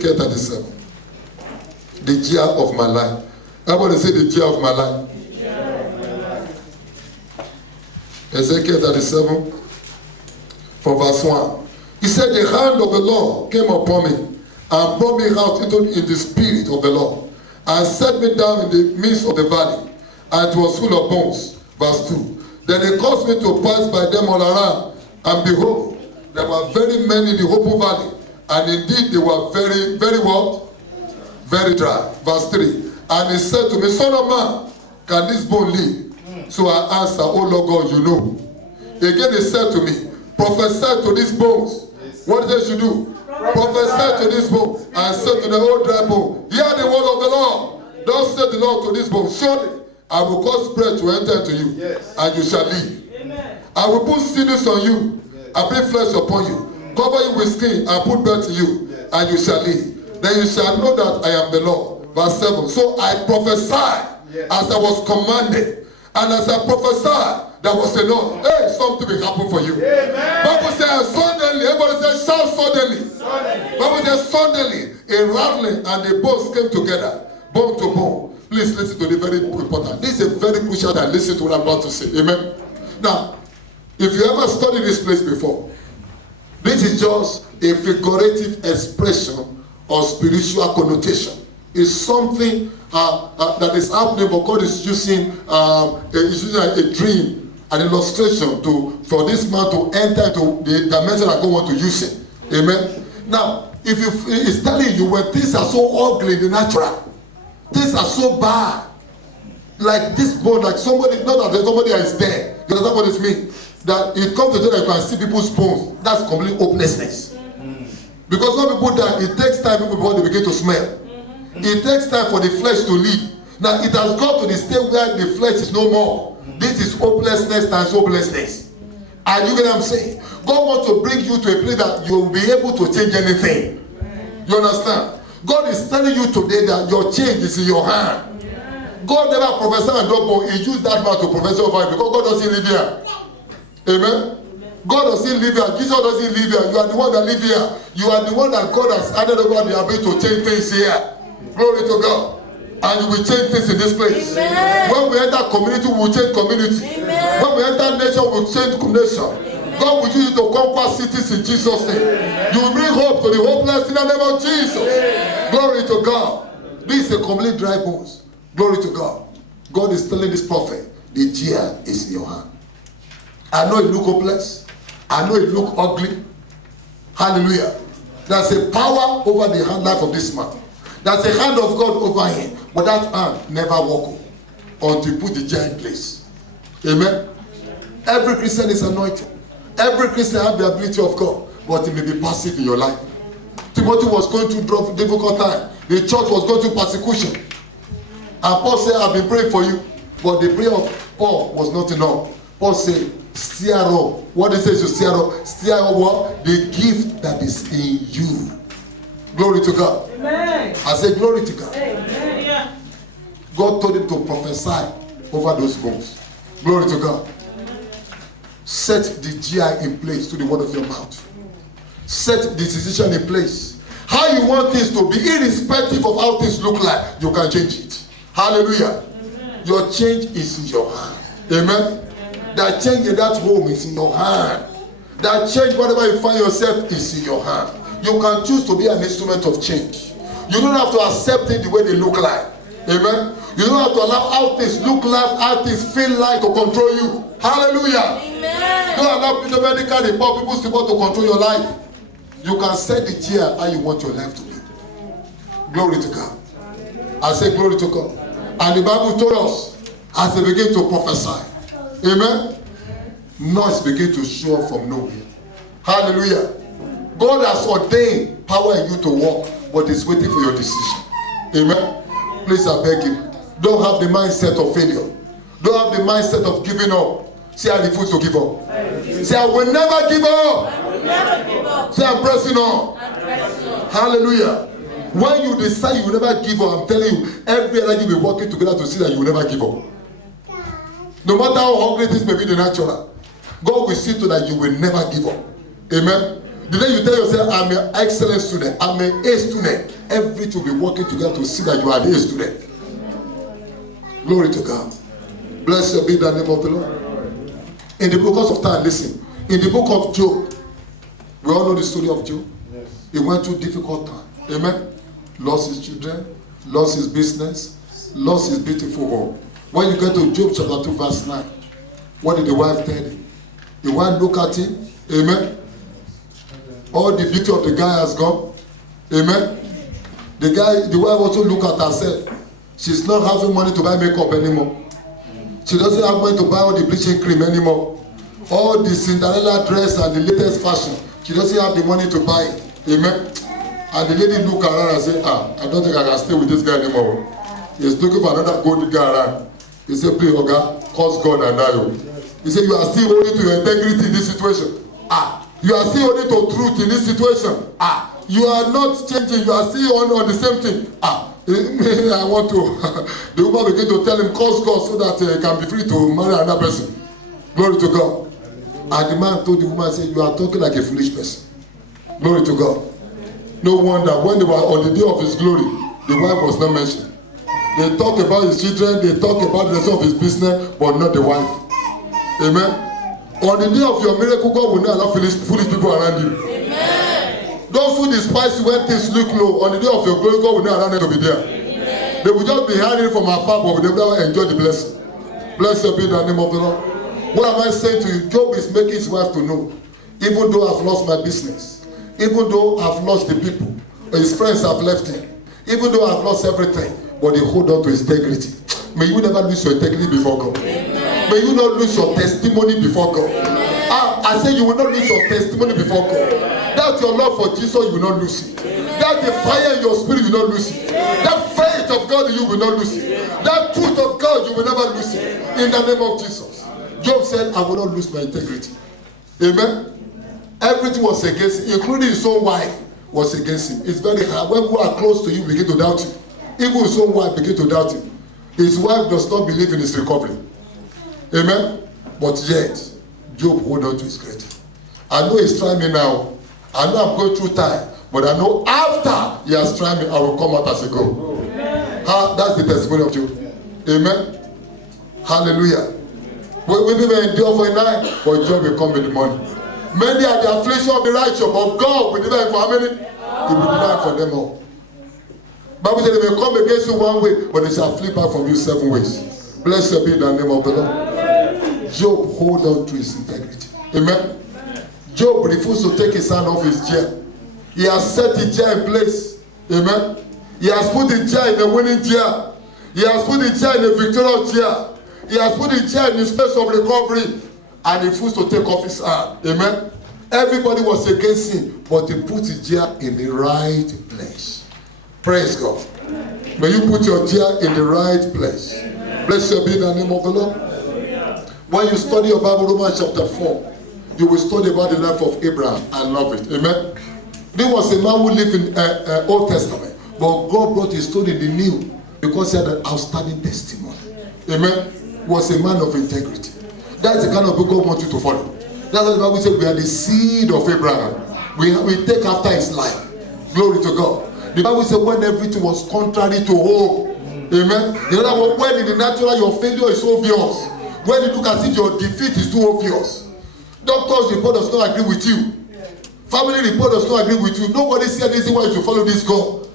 Ezekiel 37. The year of my life. Everybody say the year of my life. Ezekiel 37 from verse 1. He said, the hand of the Lord came upon me and brought me out in the spirit of the Lord and set me down in the midst of the valley, and it was full of bones. Verse 2. Then he caused me to pass by them all around, and behold, there were very many in the open valley, and indeed they were very, very what? Very dry. Verse 3. And he said to me, Son of man, can this bone live? So I answered, Oh Lord God, you know. Again he said to me, prophesy to these bones. What did they do? Prophesy to this bone, and said to the old dry bone, hear the word of the Lord. Thus said the Lord to this bone, surely I will cause breath to enter into you, and you shall live. Amen. I will put sinews on you, and bring flesh upon you, cover you with skin, and put breath in you, and you shall live. Then you shall know that I am the Lord. Verse 7. So I prophesied as I was commanded, and as I prophesied, there was a Lord. Hey, something will happen for you. Amen. Bible says suddenly, everybody says shout suddenly. Bible says suddenly, a rattling and the bones came together, bone to bone. Please listen to the very important. This is a very crucial that listen to what I'm about to say. Amen. Now, if you ever studied this place before, this is just a figurative expression or spiritual connotation. It's something that is happening, but God is using a dream, an illustration for this man to enter into the dimension that God wants to use it. Amen. Now, if it's telling you when things are so ugly in the natural, things are so bad, like this bone, like somebody, not that there's somebody that is there. You understand what it means? That it comes to that you can see people's bones. That's complete hopelessness. Because when people die, it takes time before they begin to smell. It takes time for the flesh to live. Now it has got to the state where the flesh is no more. This is hopelessness times hopelessness. And you get what I'm saying? God wants to bring you to a place that you will be able to change anything. You understand? God is telling you today that your change is in your hand. God never prophesied and double. He used that man to prophesy over you because God doesn't live here. Amen. God doesn't live here. Jesus doesn't live here. You are the one that live here. You are the one that God has added over the ability to change things here. Glory to God. And you will change things in this place. Amen. When we enter community, we will change community. Amen. When we enter nation, we will change nation. Amen. God will use you to conquer cities in Jesus' name. Amen. You will bring hope to the hopeless in the name of Jesus. Amen. Glory to God. This is a complete dry bones. Glory to God. God is telling this prophet, the year is in your hand. I know it look hopeless. I know it look ugly. Hallelujah. There's a power over the life of this man. There's a hand of God over him. But that hand never walk until you put the year in place. Amen. Every Christian is anointed. Every Christian has the ability of God. But it may be passive in your life. Timothy was going through difficult time. The church was going through persecution. And Paul said, I've been praying for you. But the prayer of Paul was not enough. Paul said, stir up. What it says to stir up? Stir up what? The gift that is in you. Glory to God. Amen. I say glory to God. Amen. God told him to prophesy over those bones. Glory to God. Set the GI in place to the word of your mouth. Set the decision in place. How you want things to be, irrespective of how things look like, you can change it. Hallelujah. Amen. Your change is in your hand. Amen. That change in that home is in your hand. That change, whatever you find yourself, is in your hand. You can choose to be an instrument of change. You don't have to accept it the way they look like. Amen. You don't have to allow how things look like, how things feel like to control you. Hallelujah. Amen. Don't allow the medical report, people still want to control your life. You can set the chair how you want your life to be. Glory to God. I say glory to God. And the Bible told us as they begin to prophesy. Amen. Noise begin to show up from nowhere. Hallelujah. God has ordained power in you to walk, but is waiting for your decision. Amen. Please, I beg you. Don't have the mindset of failure. Don't have the mindset of giving up. Say, I refuse to give up. Say, I will never give up. I will never give up. Say, I'm pressing on. I'm pressing on. Hallelujah. When you decide you will never give up, I'm telling you, every energy will be working together to see that you will never give up. No matter how hungry this may be in the natural, God will see to that you will never give up. Amen. The day you tell yourself, I'm an excellent student, I'm an A student, everything will be working together to see that you are the A student. Glory to God. Blessed be the name of the Lord. In the book of time, listen. In the book of Job, we all know the story of Job. Yes. He went through difficult time. Amen. Lost his children, lost his business, lost his beautiful home. When you get to Job chapter 2 verse 9, what did the wife tell him? The wife look at him. Amen. All the beauty of the guy has gone. Amen. The wife also look at herself. She's not having money to buy makeup anymore. She doesn't have money to buy all the bleaching cream anymore. All the Cinderella dress and the latest fashion, she doesn't have the money to buy it. Amen. And the lady look around and say, I don't think I can stay with this guy anymore. He's looking for another good guy around. He said, please, Oga, curse God and die. He said, you are still holding to your integrity in this situation. You are still holding to truth in this situation. You are not changing. You are still on the same thing. I want to. The woman began to tell him, curse God so that he can be free to marry another person. Glory to God. And the man told the woman, said, you are talking like a foolish person. Glory to God. No wonder when they were on the day of his glory, the wife was not mentioned. They talk about his children, they talk about the rest of his business, but not the wife. Amen. On the day of your miracle, God will not allow foolish people around you. Amen. Those who despise you when things look low, on the day of your glory, God will not allow them to be there. Amen. They will just be hiding from afar, but they will never enjoy the blessing. Blessed be the name of the Lord. What am I saying to you? Job is making his wife to know, even though I've lost my business, even though I've lost the people, his friends have left him, even though I've lost everything, but he hold on to his integrity. May you never lose your integrity before God. Amen. May you not lose your testimony before God. I say you will not lose your testimony before God. That's your love for Jesus, you will not lose it. That's the fire in your spirit, you will not lose it. That faith of God in you will not lose it. That truth of God, you will never lose it. In the name of Jesus. Job said, I will not lose my integrity. Amen. Everything was against him, including his own wife was against him. It's very hard. When people are close to you, begin to doubt you. Even his own wife begin to doubt him. His wife does not believe in his recovery. Amen. But yet, Job hold on to his credit. I know he's trying me now. I know I'm going through time. But I know after he has tried me, I will come out as a gold. That's the testimony of Job. Amen. Hallelujah. We may endure for a night, but Job will come in the morning. Many are the affliction of the righteous, but God will deliver for how many? He will deliver for them all. Bible says they may come against you one way, but they shall flee back from you 7 ways. Blessed be the name of the Lord. Job hold on to his integrity. Amen. Job refused to take his hand off his chair. He has set the chair in place. Amen. He has put the chair in a winning chair. He has put the chair in a victorious chair. He has put the chair in his place of recovery. And he refused to take off his hand. Amen. Everybody was against him, but he put his chair in the right place. Praise God. May you put your chair in the right place. Blessed be the name of the Lord. When you study your Bible, Romans chapter 4, you will study about the life of Abraham. I love it. Amen. There was a man who lived in Old Testament, but God brought his story in the New because he had an outstanding testimony. Amen. He was a man of integrity. That's the kind of people God wants you to follow. That's what the Bible says. We are the seed of Abraham. We take after his life. Glory to God. The Bible says when everything was contrary to hope. Amen. In other words, when in the natural your failure is obvious. When you look as if your defeat is too obvious. Doctor's report does not agree with you. Family report does not agree with you. Nobody said anything why you should follow this God.